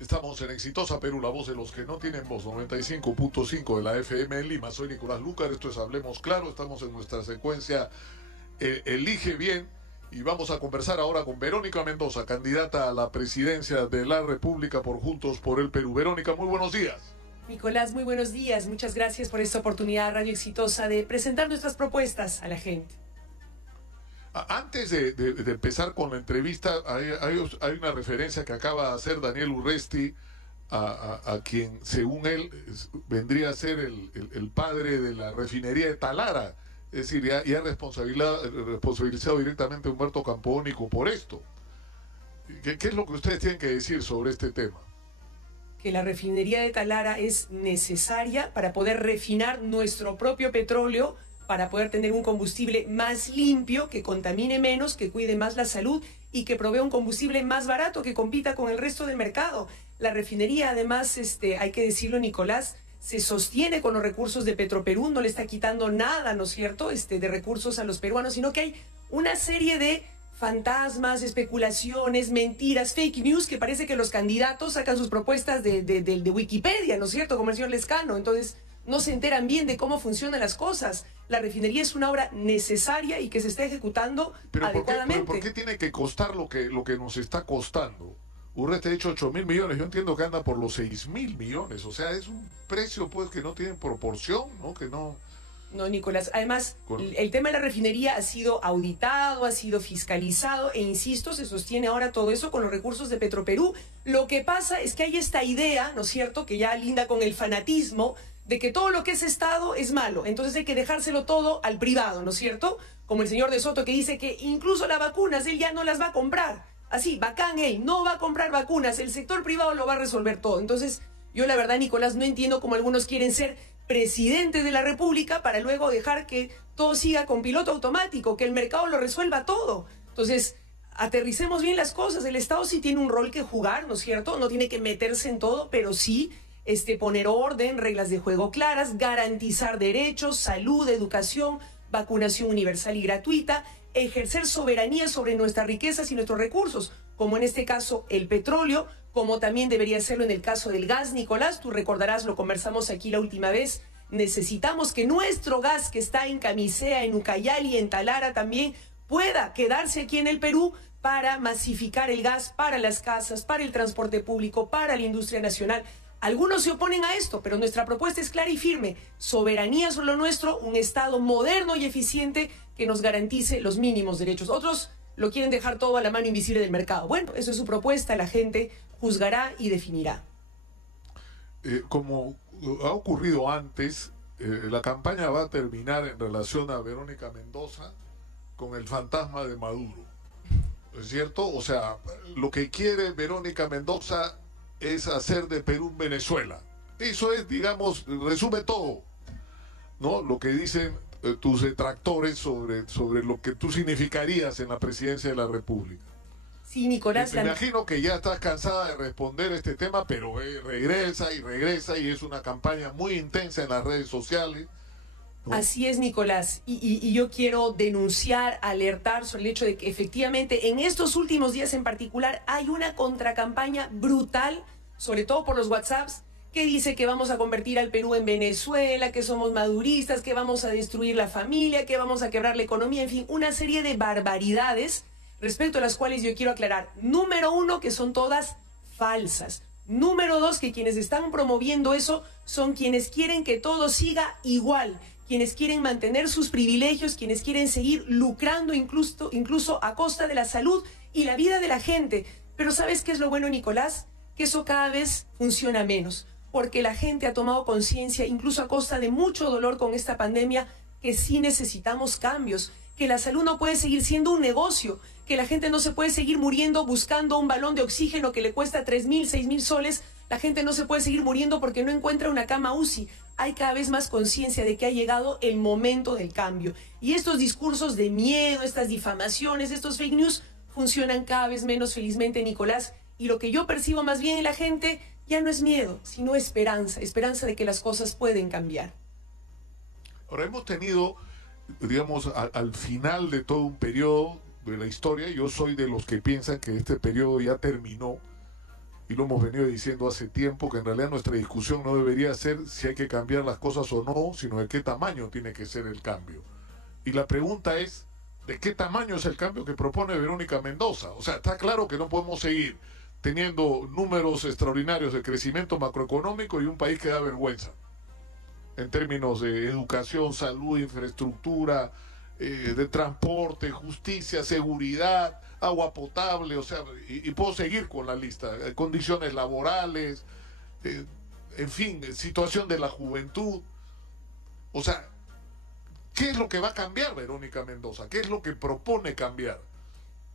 Estamos en Exitosa Perú, la voz de los que no tienen voz, 95.5 de la FM en Lima. Soy Nicolás Lucar, esto es Hablemos Claro, estamos en nuestra secuencia Elige Bien y vamos a conversar ahora con Verónica Mendoza, candidata a la presidencia de la República por Juntos por el Perú. Verónica, muy buenos días. Nicolás, muy buenos días. Muchas gracias por esta oportunidad, Radio Exitosa, de presentar nuestras propuestas a la gente. Antes de empezar con la entrevista, hay una referencia que acaba de hacer Daniel Urresti a quien, según él, vendría a ser el padre de la refinería de Talara. Es decir, ya ha responsabilizado directamente a Humberto Campodónico por esto. ¿Qué es lo que ustedes tienen que decir sobre este tema? Que la refinería de Talara es necesaria para poder refinar nuestro propio petróleo, para poder tener un combustible más limpio, que contamine menos, que cuide más la salud y que provea un combustible más barato, que compita con el resto del mercado. La refinería, además, hay que decirlo, Nicolás, se sostiene con los recursos de Petroperú, no le está quitando nada, ¿no es cierto?, de recursos a los peruanos, sino que hay una serie de fantasmas, especulaciones, mentiras, fake news, que parece que los candidatos sacan sus propuestas de Wikipedia, ¿no es cierto?, como el señor Lescano. Entonces no se enteran bien de cómo funcionan las cosas. La refinería es una obra necesaria y que se está ejecutando adecuadamente. ¿Por qué tiene que costar lo que nos está costando? Urresti ha dicho 8.000 millones, yo entiendo que anda por los 6.000 millones, o sea, es un precio pues que no tiene proporción, ¿no? Que no... No, Nicolás, además, el tema de la refinería ha sido auditado, ha sido fiscalizado e, insisto, se sostiene ahora todo eso con los recursos de Petroperú. Lo que pasa es que hay esta idea, ¿no es cierto?, que ya linda con el fanatismo, de que todo lo que es Estado es malo, entonces hay que dejárselo todo al privado, ¿no es cierto? Como el señor de Soto, que dice que incluso las vacunas él ya no las va a comprar. Así, bacán él, no va a comprar vacunas, el sector privado lo va a resolver todo. Entonces, yo la verdad, Nicolás, no entiendo cómo algunos quieren ser presidentes de la República para luego dejar que todo siga con piloto automático, que el mercado lo resuelva todo. Entonces, aterricemos bien las cosas. El Estado sí tiene un rol que jugar, ¿no es cierto? No tiene que meterse en todo, pero sí poner orden, reglas de juego claras, garantizar derechos, salud, educación, vacunación universal y gratuita, ejercer soberanía sobre nuestras riquezas y nuestros recursos, como en este caso el petróleo, como también debería serlo en el caso del gas. Nicolás, tú recordarás, lo conversamos aquí la última vez, necesitamos que nuestro gas que está en Camisea, en Ucayali, en Talara también, pueda quedarse aquí en el Perú para masificar el gas para las casas, para el transporte público, para la industria nacional. Algunos se oponen a esto, pero nuestra propuesta es clara y firme. Soberanía sobre lo nuestro, un Estado moderno y eficiente que nos garantice los mínimos derechos. Otros lo quieren dejar todo a la mano invisible del mercado. Bueno, eso es su propuesta, la gente juzgará y definirá. Como ha ocurrido antes, la campaña va a terminar en relación a Verónica Mendoza con el fantasma de Maduro. ¿Es cierto? O sea, lo que quiere Verónica Mendoza es hacer de Perú Venezuela. Eso es, digamos, resume todo, ¿no? Lo que dicen tus detractores sobre lo que tú significarías en la presidencia de la República. Sí, Nicolás. Me imagino que ya estás cansada de responder este tema, pero regresa y es una campaña muy intensa en las redes sociales, ¿no? Así es, Nicolás, y yo quiero denunciar, alertar sobre el hecho de que efectivamente en estos últimos días en particular hay una contracampaña brutal, sobre todo por los WhatsApps, que dice que vamos a convertir al Perú en Venezuela, que somos maduristas, que vamos a destruir la familia, que vamos a quebrar la economía, en fin, una serie de barbaridades respecto a las cuales yo quiero aclarar. Número uno, que son todas falsas. Número dos, que quienes están promoviendo eso son quienes quieren que todo siga igual, quienes quieren mantener sus privilegios, quienes quieren seguir lucrando incluso a costa de la salud y la vida de la gente. Pero ¿sabes qué es lo bueno, Nicolás? Que eso cada vez funciona menos, porque la gente ha tomado conciencia, incluso a costa de mucho dolor con esta pandemia, que sí necesitamos cambios, que la salud no puede seguir siendo un negocio, que la gente no se puede seguir muriendo buscando un balón de oxígeno que le cuesta 3.000, 6.000 soles. La gente no se puede seguir muriendo porque no encuentra una cama UCI. Hay cada vez más conciencia de que ha llegado el momento del cambio. Y estos discursos de miedo, estas difamaciones, estos fake news, funcionan cada vez menos, felizmente, Nicolás. Y lo que yo percibo más bien en la gente ya no es miedo, sino esperanza. Esperanza de que las cosas pueden cambiar. Ahora, hemos tenido, digamos, al final de todo un periodo de la historia, yo soy de los que piensan que este periodo ya terminó, y lo hemos venido diciendo hace tiempo, que en realidad nuestra discusión no debería ser si hay que cambiar las cosas o no, sino de qué tamaño tiene que ser el cambio. Y la pregunta es, ¿de qué tamaño es el cambio que propone Verónica Mendoza? O sea, está claro que no podemos seguir teniendo números extraordinarios de crecimiento macroeconómico y un país que da vergüenza en términos de educación, salud, infraestructura, de transporte, justicia, seguridad, agua potable, o sea, y puedo seguir con la lista, condiciones laborales, en fin, situación de la juventud. O sea, ¿qué es lo que va a cambiar Verónica Mendoza? ¿Qué es lo que propone cambiar?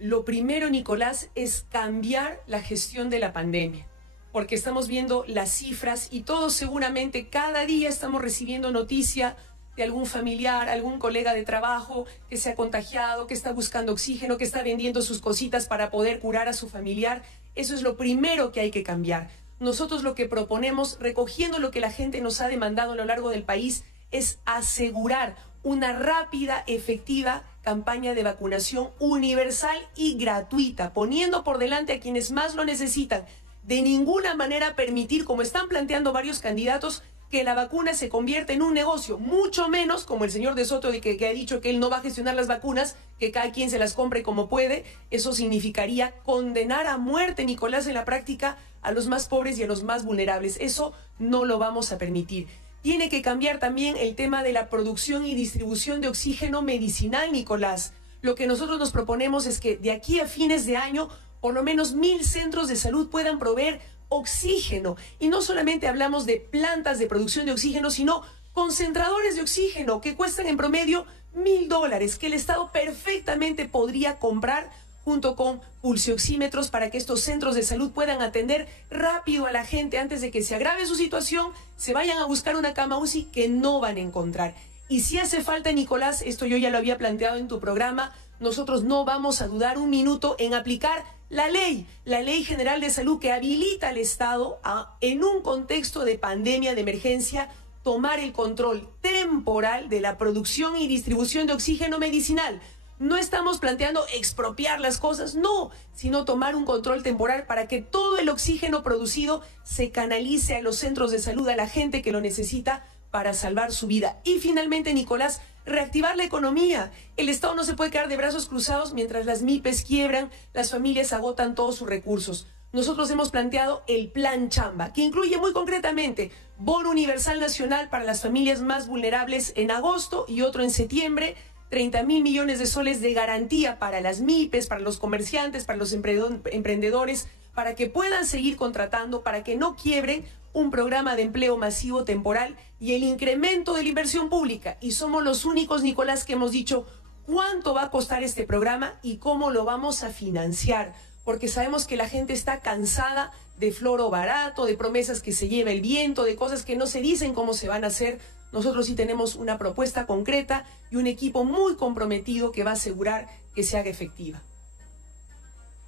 Lo primero, Nicolás, es cambiar la gestión de la pandemia, porque estamos viendo las cifras y todos seguramente cada día estamos recibiendo noticia de algún familiar, algún colega de trabajo que se ha contagiado, que está buscando oxígeno, que está vendiendo sus cositas para poder curar a su familiar. Eso es lo primero que hay que cambiar. Nosotros lo que proponemos, recogiendo lo que la gente nos ha demandado a lo largo del país, es asegurar una rápida, efectiva campaña de vacunación universal y gratuita, poniendo por delante a quienes más lo necesitan. De ninguna manera permitir, como están planteando varios candidatos, que la vacuna se convierta en un negocio, mucho menos como el señor de Soto que ha dicho que él no va a gestionar las vacunas, que cada quien se las compre como puede. Eso significaría condenar a muerte, Nicolás, en la práctica a los más pobres y a los más vulnerables. Eso no lo vamos a permitir. Tiene que cambiar también el tema de la producción y distribución de oxígeno medicinal, Nicolás. Lo que nosotros nos proponemos es que de aquí a fines de año, por lo menos 1000 centros de salud puedan proveer oxígeno. Y no solamente hablamos de plantas de producción de oxígeno, sino concentradores de oxígeno que cuestan en promedio $1000, que el Estado perfectamente podría comprar junto con pulsioxímetros para que estos centros de salud puedan atender rápido a la gente antes de que se agrave su situación, se vayan a buscar una cama UCI que no van a encontrar. Y si hace falta, Nicolás, esto yo ya lo había planteado en tu programa, nosotros no vamos a dudar un minuto en aplicar la Ley General de Salud que habilita al Estado a, en un contexto de pandemia, de emergencia, tomar el control temporal de la producción y distribución de oxígeno medicinal. No estamos planteando expropiar las cosas, no, sino tomar un control temporal para que todo el oxígeno producido se canalice a los centros de salud, a la gente que lo necesita para salvar su vida. Y finalmente, Nicolás, reactivar la economía. El Estado no se puede quedar de brazos cruzados mientras las MIPES quiebran, las familias agotan todos sus recursos. Nosotros hemos planteado el Plan Chamba, que incluye muy concretamente bono universal nacional para las familias más vulnerables en agosto y otro en septiembre, 30.000 millones de soles de garantía para las MIPES, para los comerciantes, para los emprendedores, para que puedan seguir contratando, para que no quiebren, un programa de empleo masivo temporal y el incremento de la inversión pública. Y somos los únicos, Nicolás, que hemos dicho cuánto va a costar este programa y cómo lo vamos a financiar, porque sabemos que la gente está cansada de floro barato, de promesas que se lleva el viento, de cosas que no se dicen cómo se van a hacer. Nosotros sí tenemos una propuesta concreta y un equipo muy comprometido que va a asegurar que se haga efectiva.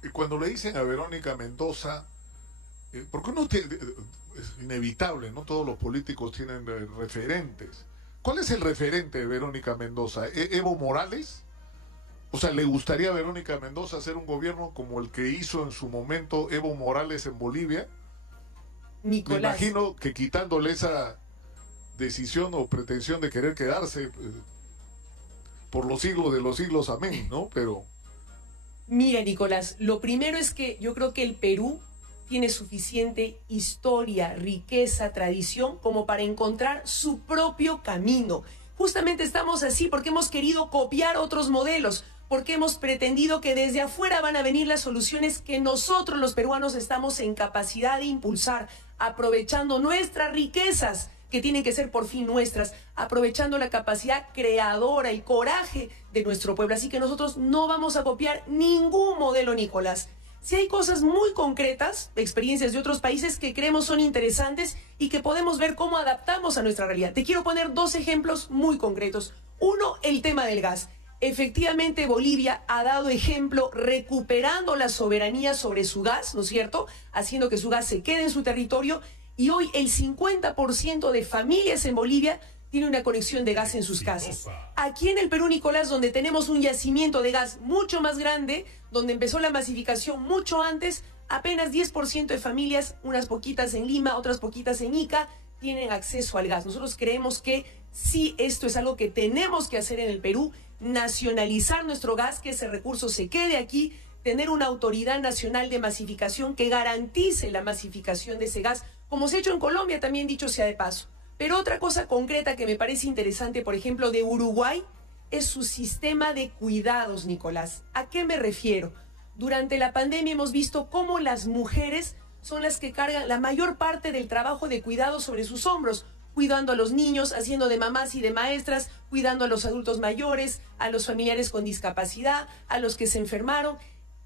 Y cuando le dicen a Verónica Mendoza, porque uno tiene, es inevitable, no todos los políticos tienen referentes. ¿Cuál es el referente de Verónica Mendoza? ¿Evo Morales? O sea, ¿le gustaría a Verónica Mendoza hacer un gobierno como el que hizo en su momento Evo Morales en Bolivia? Nicolás. Me imagino que quitándole esa decisión o pretensión de querer quedarse por los siglos de los siglos, amén, ¿no? Pero... Mira, Nicolás, lo primero es que yo creo que el Perú tiene suficiente historia, riqueza, tradición como para encontrar su propio camino. Justamente estamos así porque hemos querido copiar otros modelos, porque hemos pretendido que desde afuera van a venir las soluciones que nosotros los peruanos estamos en capacidad de impulsar, aprovechando nuestras riquezas, que tienen que ser por fin nuestras, aprovechando la capacidad creadora, el coraje de nuestro pueblo. Así que nosotros no vamos a copiar ningún modelo, Nicolás. Si hay cosas muy concretas, experiencias de otros países que creemos son interesantes y que podemos ver cómo adaptamos a nuestra realidad. Te quiero poner 2 ejemplos muy concretos. Uno, el tema del gas. Efectivamente, Bolivia ha dado ejemplo recuperando la soberanía sobre su gas, ¿no es cierto? Haciendo que su gas se quede en su territorio. Y hoy el 50% de familias en Bolivia tiene una conexión de gas en sus casas. Aquí en el Perú, Nicolás, donde tenemos un yacimiento de gas mucho más grande, donde empezó la masificación mucho antes, apenas 10% de familias, unas poquitas en Lima, otras poquitas en Ica, tienen acceso al gas. Nosotros creemos que sí, esto es algo que tenemos que hacer en el Perú, nacionalizar nuestro gas, que ese recurso se quede aquí, tener una autoridad nacional de masificación que garantice la masificación de ese gas, como se ha hecho en Colombia, también dicho sea de paso. Pero otra cosa concreta que me parece interesante, por ejemplo, de Uruguay, es su sistema de cuidados, Nicolás. ¿A qué me refiero? Durante la pandemia hemos visto cómo las mujeres son las que cargan la mayor parte del trabajo de cuidado sobre sus hombros, cuidando a los niños, haciendo de mamás y de maestras, cuidando a los adultos mayores, a los familiares con discapacidad, a los que se enfermaron,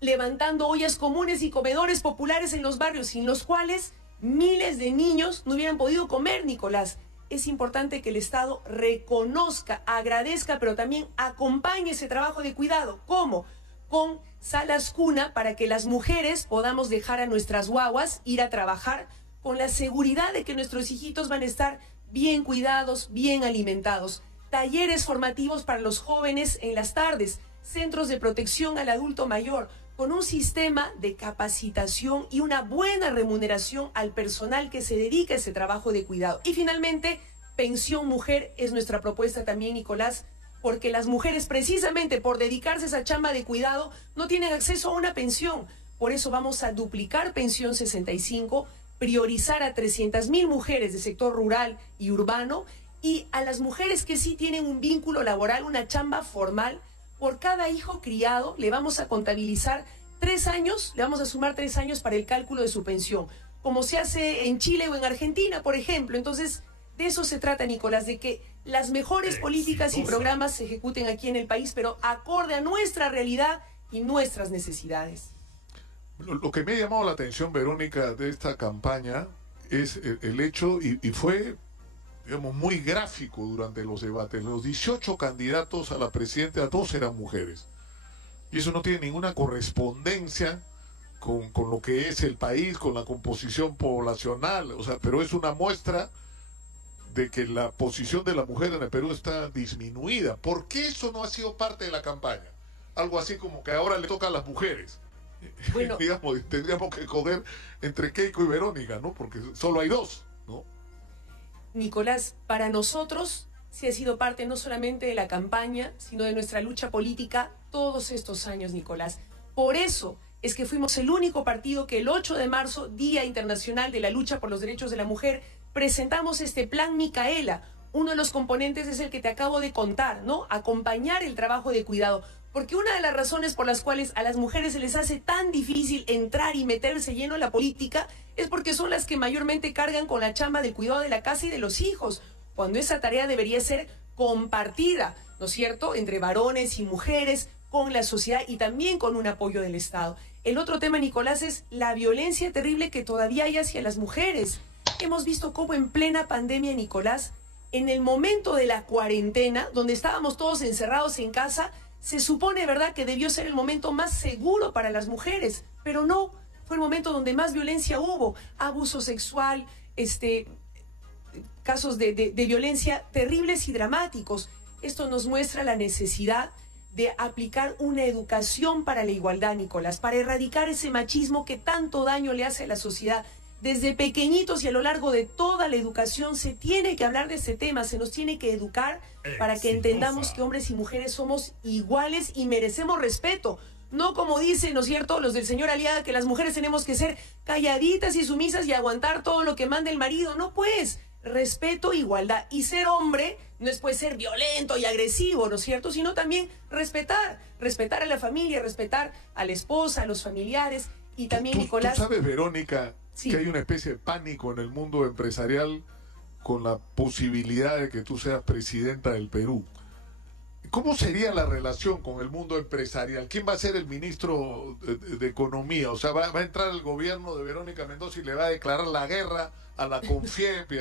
levantando ollas comunes y comedores populares en los barrios, sin los cuales miles de niños no hubieran podido comer, Nicolás. Es importante que el Estado reconozca, agradezca, pero también acompañe ese trabajo de cuidado. ¿Cómo? Con salas cuna para que las mujeres podamos dejar a nuestras guaguas ir a trabajar con la seguridad de que nuestros hijitos van a estar bien cuidados, bien alimentados. Talleres formativos para los jóvenes en las tardes, centros de protección al adulto mayor, con un sistema de capacitación y una buena remuneración al personal que se dedica a ese trabajo de cuidado. Y finalmente, pensión mujer es nuestra propuesta también, Nicolás, porque las mujeres, precisamente por dedicarse a esa chamba de cuidado, no tienen acceso a una pensión. Por eso vamos a duplicar pensión 65, priorizar a 300.000 mujeres del sector rural y urbano, y a las mujeres que sí tienen un vínculo laboral, una chamba formal. Por cada hijo criado le vamos a contabilizar 3 años, le vamos a sumar 3 años para el cálculo de su pensión, como se hace en Chile o en Argentina, por ejemplo. Entonces, de eso se trata, Nicolás, de que las mejores políticas y programas se ejecuten aquí en el país, pero acorde a nuestra realidad y nuestras necesidades. Lo que me ha llamado la atención, Verónica, de esta campaña es el hecho, y fue, digamos, muy gráfico durante los debates. Los 18 candidatos a la presidencia, todos eran mujeres. Y eso no tiene ninguna correspondencia con lo que es el país, con la composición poblacional. O sea, pero es una muestra de que la posición de la mujer en el Perú está disminuida. ¿Por qué eso no ha sido parte de la campaña? Algo así como que ahora le toca a las mujeres. Bueno, digamos, tendríamos que coger entre Keiko y Verónica, ¿no? Porque solo hay 2, ¿no? Nicolás, para nosotros sí ha sido parte no solamente de la campaña, sino de nuestra lucha política todos estos años, Nicolás. Por eso es que fuimos el único partido que el 8 de marzo, Día Internacional de la Lucha por los Derechos de la Mujer, presentamos este Plan Micaela. Uno de los componentes es el que te acabo de contar, ¿no? Acompañar el trabajo de cuidado. Porque una de las razones por las cuales a las mujeres se les hace tan difícil entrar y meterse lleno en la política es porque son las que mayormente cargan con la chamba del cuidado de la casa y de los hijos, cuando esa tarea debería ser compartida, ¿no es cierto?, entre varones y mujeres, con la sociedad y también con un apoyo del Estado. El otro tema, Nicolás, es la violencia terrible que todavía hay hacia las mujeres. Hemos visto cómo en plena pandemia, Nicolás, en el momento de la cuarentena, donde estábamos todos encerrados en casa, se supone, ¿verdad?, que debió ser el momento más seguro para las mujeres, pero no, fue el momento donde más violencia hubo, abuso sexual, casos de violencia terribles y dramáticos. Esto nos muestra la necesidad de aplicar una educación para la igualdad, Nicolás, para erradicar ese machismo que tanto daño le hace a la sociedad. Desde pequeñitos y a lo largo de toda la educación se tiene que hablar de ese tema, se nos tiene que educar para que entendamos que hombres y mujeres somos iguales y merecemos respeto. No como dicen, ¿no es cierto?, los del señor Aliaga, que las mujeres tenemos que ser calladitas y sumisas y aguantar todo lo que manda el marido. No, pues, respeto, igualdad. Y ser hombre no es pues ser violento y agresivo, ¿no es cierto?, sino también respetar a la familia, respetar a la esposa, a los familiares. Y también, Nicolás... ¿Tú sabes, Verónica, sí, que hay una especie de pánico en el mundo empresarial con la posibilidad de que tú seas presidenta del Perú? ¿Cómo sería la relación con el mundo empresarial? ¿Quién va a ser el ministro de Economía? O sea, ¿va a entrar el gobierno de Verónica Mendoza y le va a declarar la guerra a la CONFIEP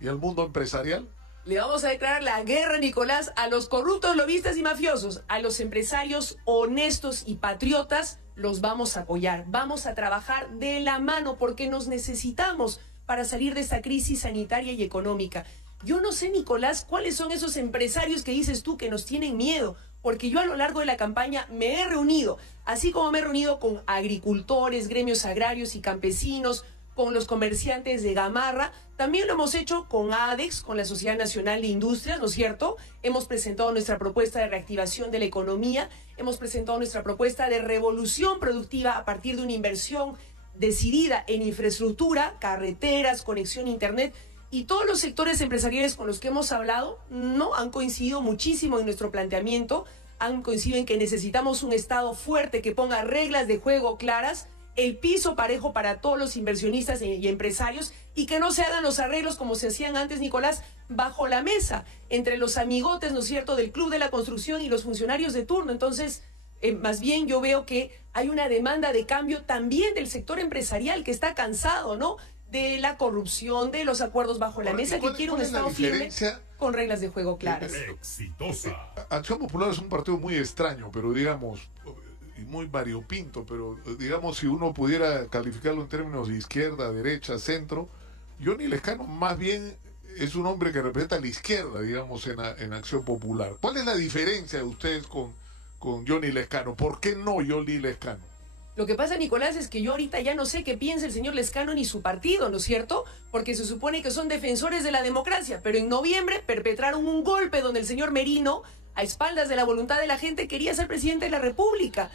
y al mundo empresarial? Le vamos a declarar la guerra, Nicolás, a los corruptos, lobistas y mafiosos. A los empresarios honestos y patriotas los vamos a apoyar. Vamos a trabajar de la mano porque nos necesitamos para salir de esta crisis sanitaria y económica. Yo no sé, Nicolás, cuáles son esos empresarios que dices tú que nos tienen miedo. porque yo a lo largo de la campaña me he reunido, así como me he reunido con agricultores, gremios agrarios y campesinos, con los comerciantes de Gamarra, también lo hemos hecho con ADEX, con la Sociedad Nacional de Industrias, ¿no es cierto? Hemos presentado nuestra propuesta de reactivación de la economía, hemos presentado nuestra propuesta de revolución productiva a partir de una inversión decidida en infraestructura, carreteras, conexión a internet, y todos los sectores empresariales con los que hemos hablado no han coincidido muchísimo en nuestro planteamiento, han coincidido en que necesitamos un Estado fuerte que ponga reglas de juego claras, el piso parejo para todos los inversionistas y empresarios, y que no se hagan los arreglos como se hacían antes, Nicolás, bajo la mesa, entre los amigotes, ¿no es cierto?, del Club de la Construcción y los funcionarios de turno. Entonces, más bien yo veo que hay una demanda de cambio también del sector empresarial que está cansado, ¿no?, de la corrupción, de los acuerdos bajo la mesa, que quiere un Estado firme con reglas de juego claras. Exitosa. Acción Popular es un partido muy extraño, pero digamos, y muy variopinto, pero digamos, si uno pudiera calificarlo en términos de izquierda, derecha, centro, Johnny Lescano más bien es un hombre que representa la izquierda, digamos, en Acción Popular. ¿Cuál es la diferencia de ustedes con Johnny Lescano? ¿Por qué no Johnny Lescano? Lo que pasa, Nicolás, es que yo ahorita ya no sé qué piensa el señor Lescano ni su partido, ¿no es cierto? Porque se supone que son defensores de la democracia, pero en noviembre perpetraron un golpe donde el señor Merino, a espaldas de la voluntad de la gente, quería ser presidente de la República.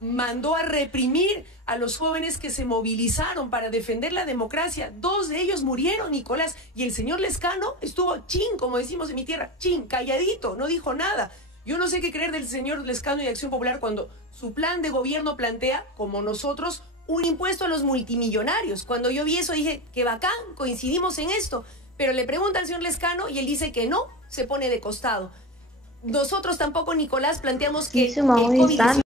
Mandó a reprimir a los jóvenes que se movilizaron para defender la democracia. 2 de ellos murieron, Nicolás, y el señor Lescano estuvo chin, como decimos en mi tierra, chin, calladito, no dijo nada. Yo no sé qué creer del señor Lescano y de Acción Popular cuando su plan de gobierno plantea, como nosotros, un impuesto a los multimillonarios. Cuando yo vi eso dije, qué bacán, coincidimos en esto. Pero le pregunta al señor Lescano y él dice que no, se pone de costado. Nosotros tampoco, Nicolás, planteamos que el COVID-19